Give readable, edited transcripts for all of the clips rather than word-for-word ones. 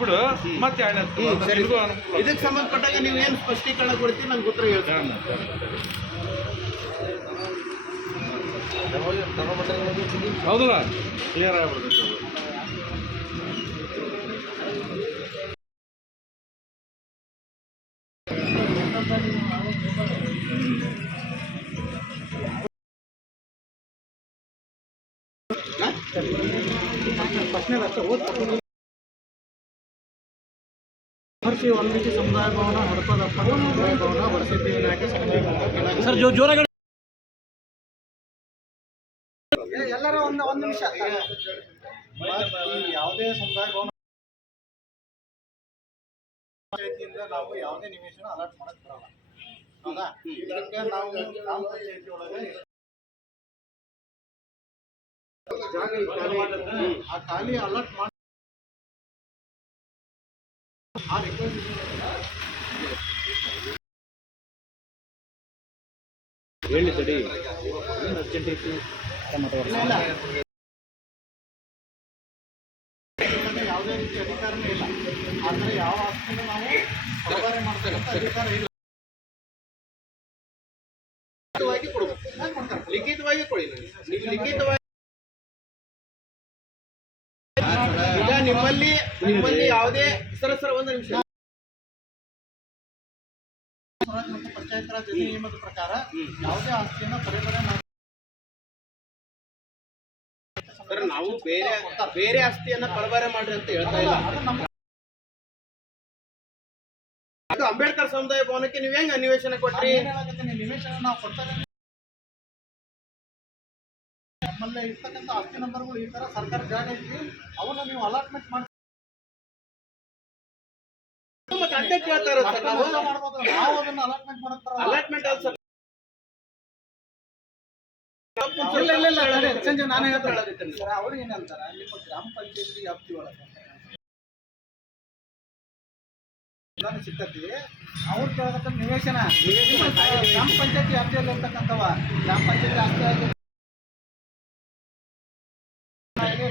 ಬಿಡು ಮತ್ತೆ ಇದಕ್ಕೆ ಸಂಬಂಧಪಟ್ಟಾಗ ನೀವು ಏನು ಸ್ಪಷ್ಟೀಕರಣ ಕೊಡ್ತೀವಿ ನಂಗೆ ಉತ್ತರ ಹೇಳ್ತೀನಿ. ಹೌದಲ್ಲ ಕ್ಲಿಯರ್ ಆಗ್ಬಿಡ್ತೈತೆ. ವಾಲ್ಮೀಕಿ ಸಮುದಾಯ ಭವನ, ಹಡಪದಪ್ಪ ಸಮುದಾಯ ಭವನ, ವರಸಿದ್ದಿ ವಿನಾಯಕ ಸಮುದಾಯ ಭವನ ಸರ್ ಜೋರಾಗಿ ಎಲ್ಲರ ಒಂದು ನಿಮಿಷ. ಯಾವುದೇ ಸಮುದಾಯ ಭವನ ಪಂಚಾಯತಿಯಿಂದ ನಾವು ಯಾವುದೇ ನಿವೇಶನ ಅಲಾಟ್ ಮಾಡಕ್ ಬರಲ್ಲ. ಹೌದಾ? ಇದಕ್ಕೆ ನಾವು ಗ್ರಾಮ ಪಂಚಾಯತಿ ಒಳಗೆ ಜಾಗ ಆ ಖಾಲಿ ಅಲಾಟ್ ಮಾಡಿ ಆ ರಿಕ್ವೆಸ್ಟ್ ಹೇಳಿ ತಡಿ ಅರ್ಜೆಂಟ್ ಐತಿ. ಯಾವುದೇ ರೀತಿ ಅಧಿಕಾರನೇ ಇಲ್ಲ. ಆದರೆ ಯಾವ ಆಸ್ತಿನೂ ನಾವು ವ್ಯವಹಾರ ಮಾಡ್ತಕ್ಕಂಥ ಅಧಿಕಾರ ಇಲ್ಲ. ಲಿಖಿತವಾಗಿ ಕೊಡಿ. ನೀವು ಲಿಖಿತವಾಗಿ ಈಗ ನಿಮ್ಮಲ್ಲಿ ಯಾವುದೇ ಸರ ಒಂದು ನಿಮಿಷ ಮತ್ತು ಪಂಚಾಯತ್ ರಾಜ್ ನಿಯಮದ ಪ್ರಕಾರ ಯಾವುದೇ ಆಸ್ತಿಯನ್ನು ಪಡೆದರೆ ನಾವು ಬೇರೆ ಆಸ್ತಿಯನ್ನ ಕಳಬಾರೆ ಮಾಡ್ರಿ ಅಂತ ಹೇಳ್ತಾ ಇಲ್ಲ. ಅದು ಅಂಬೇಡ್ಕರ್ ಸಮುದಾಯ ಭವನಕ್ಕೆ ನೀವು ಹೆಂಗ್ ಅನ್ವೇಷಣೆ ಕೊಟ್ರಿ? ನಿವೇಶನ ನಾವು ಕೊಡ್ತಾರೆ. ನಮ್ಮಲ್ಲೇ ಇರ್ತಕ್ಕಂಥ ಆಸ್ತಿ ನಂಬರ್ಗಳು ಈ ತರ ಸರ್ಕಾರ ಜಾಗ ಐತಿ, ಅವನ್ನ ನೀವು ಅಲಾಟ್ಮೆಂಟ್ ಮಾಡಿ ನಾವು ಅದನ್ನ ಅಲಾಟ್ಮೆಂಟ್ ಮಾಡಕ್ ಅಲಾಟ್ಮೆಂಟ್ ಸಂಜೆ ನಾನೇ ಹೇಳ್ತೀನಿ ಸರ್. ಅವ್ರು ಏನಂತಾರ, ನಿಮ್ಮ ಗ್ರಾಮ ಪಂಚಾಯತಿ ವ್ಯಾಪ್ತಿ ಒಳಗೆ ಸಿಗ್ತತಿ, ಅವ್ರು ಕೇಳತಕ್ಕ ನಿವೇಶನ ಗ್ರಾಮ ಪಂಚಾಯತಿ ವ್ಯಾಪ್ತಿಯಲ್ಲಿ ಇರ್ತಕ್ಕಂಥವ ಗ್ರಾಮ ಪಂಚಾಯತಿ ಆಸ್ತಿ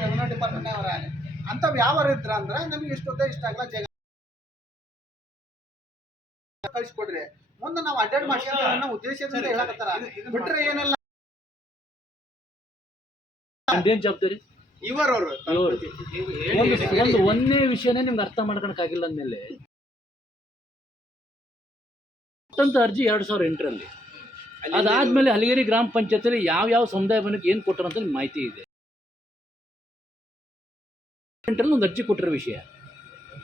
ರೆವೆನ್ಯೂ ಡಿಪಾರ್ಟ್ಮೆಂಟ್ ಅವರ ಅಂತವ್ ಯಾವಾರ ಇದ್ರ ಅಂದ್ರೆ ನಮ್ಗೆ ಇಷ್ಟ ಆಗಲ್ಲ ಜಾಗ ಕಳಿಸ್ಕೊಡ್ರಿ. ಮುಂದೆ ನಾವು ಅಡ್ಡಾಡ್ ಮಾಡ್ಕೊಂಡು ಅನ್ನೋ ಉದ್ದೇಶದಿಂದ ಹೇಳಕತ್ತಾರ. ಬಿಟ್ರೆ ಏನೆಲ್ಲ ಜವಾಬ್ದಾರಿ ಇವರವರು ಒಂದು ಒಂದೇ ವಿಷಯನೇ ನಿಮ್ಗೆ ಅರ್ಥ ಮಾಡ್ಕೊಳಕ್ಕಾಗಿಲ್ಲ ಅಂದ್ಮೇಲೆ ಅರ್ಜಿ 2008ರಲ್ಲಿ, ಅದಾದ್ಮೇಲೆ ಹಲಗೇರಿ ಗ್ರಾಮ ಪಂಚಾಯತಿಯಲ್ಲಿ ಯಾವ ಸಮುದಾಯ ಭವನಕ್ಕೆ ಏನು ಕೊಟ್ಟರು ಅಂತ ಮಾಹಿತಿ ಇದೆ. ಒಂದು ಅರ್ಜಿ ಕೊಟ್ಟಿರೋ ವಿಷಯ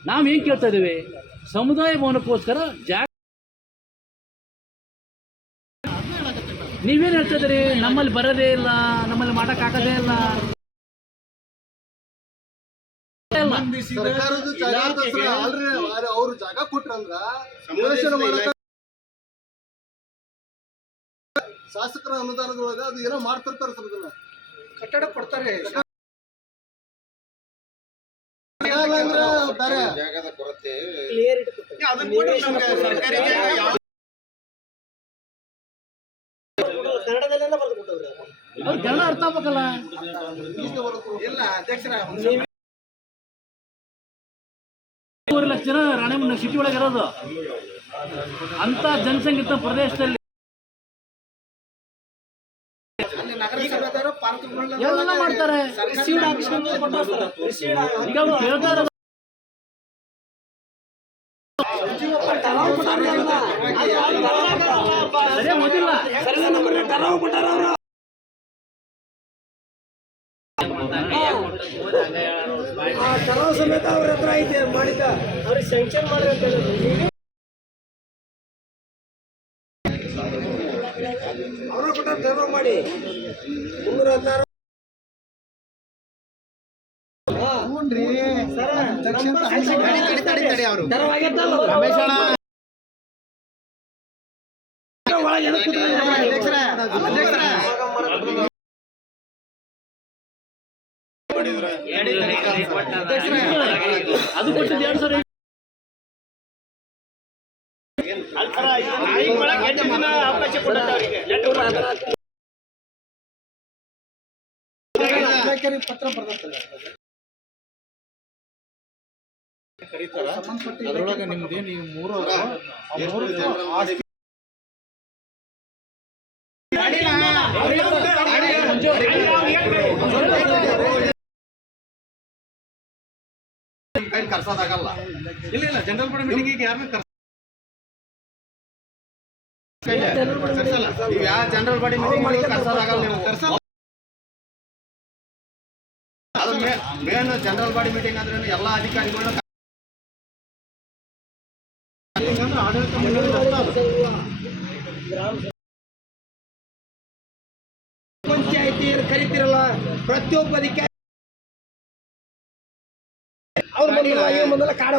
ನಾವೇನ್ ಕೇಳ್ತಾ ಇದ್ದೇವೆ, ಸಮುದಾಯ ಭವನಕ್ಕೋಸ್ಕರ ಜಾಗ ನೀವೇನ್ ಹೇಳ್ತಾ ಇದ್ದೀರಿ, ನಮ್ಮಲ್ಲಿ ಬರೋದೇ ಇಲ್ಲ, ನಮ್ಮಲ್ಲಿ ಮಾಡಕ್ಕಾಗದೇ ಇಲ್ಲ. ಸರ್ಕಾರದ ಜಾಗ ಅವ್ರು ಜಾಗ ಕೊಟ್ರಂದ್ರ ಶಾಸಕರ ಅನುದಾನದೊಳಗ ಅದು ಏನೋ ಮಾಡ್ತಿರ್ತಾರ ಸರ್. ಅದನ್ನ ಕಟ್ಟಡ ಕೊಡ್ತಾರೆ. ಜಾಗದ ಕೊರತೆ ಕನ್ನಡದಲ್ಲೆಲ್ಲ ಬರ್ದುಬಿಟ್ಟವ್ರೆ. ಕನ್ನಡ ಅರ್ಥ ಆಗ್ಬೇಕಲ್ಲ. ಇಲ್ಲ ಅಧ್ಯಕ್ಷರ 3 ಲಕ್ಷ ಜನ ರಾಣೆಬೆನ್ನೂರು ಸಿಟಿ ಒಳಗೆ ಇರೋದು. ಅಂತ ಜನಸಂಖ್ಯೆ ಪ್ರದೇಶದಲ್ಲಿ ಎಲ್ಲ ಮಾಡ್ತಾರೆ. ಈಗ ಅವ್ರು ಕೇಳ್ತಾರೆ ಸರಿಯಾಗಿ ಓದಿಲ್ಲ. ಕರಾವ್ ಸಮೇತ ಅವ್ರ ಹತ್ರ ಐತೆ ಮಾಡಿದ್ದ ಅವ್ರಿಗೆ ಸ್ಯಾಂಕ್ಷನ್ ಮಾಡ್ರಿ ಅಂತ ಹೇಳಿದ್ರು. ಅವ್ರ ಕೊಟ್ಟ ಟರ್ನ್ ಮಾಡಿ 316 ಅದು ಕೊಟ್ಟಿದ್ದು 2000 ಪತ್ರ ಬರ್ದತ್ತಲ್ಲ ಕರೀತಾರ ಅದ್ರೊಳಗೆ ನಿಮ್ದು ನೀವು ಮೂರು ಆಸ್ತಿ ಕರ್ಸೋದಾಗಲ್ಲ. ಇಲ್ಲ ಇಲ್ಲ ಜನರಲ್ ಬಾಡಿ ಮೀಟಿಂಗಿಗೆ ಯಾರನ್ನ ಕರ್ಸಲ್ಲ. ನೀವು ಯಾವ ಜನರಲ್ ಬಾಡಿ ಮೀಟಿಂಗ್ ಕರ್ಸೋದಾಗಲ್ಲ. ನೀವು ಕರ್ಸಲ್ಲ. ಅದು ಮೇನ್ ಜನರಲ್ ಬಾಡಿ ಮೀಟಿಂಗ್ ಅಂದ್ರೆ ಎಲ್ಲ ಅಧಿಕಾರಿಗಳನ್ನ ಆಡಳಿತ ಪಂಚಾಯತಿ ಕರಿತಿರಲ್ಲ ಪ್ರತಿಯೊಬ್ಬ ಅಧಿಕಾರಿ ಅವ್ರ ಮೊದಲ ಕಾಡ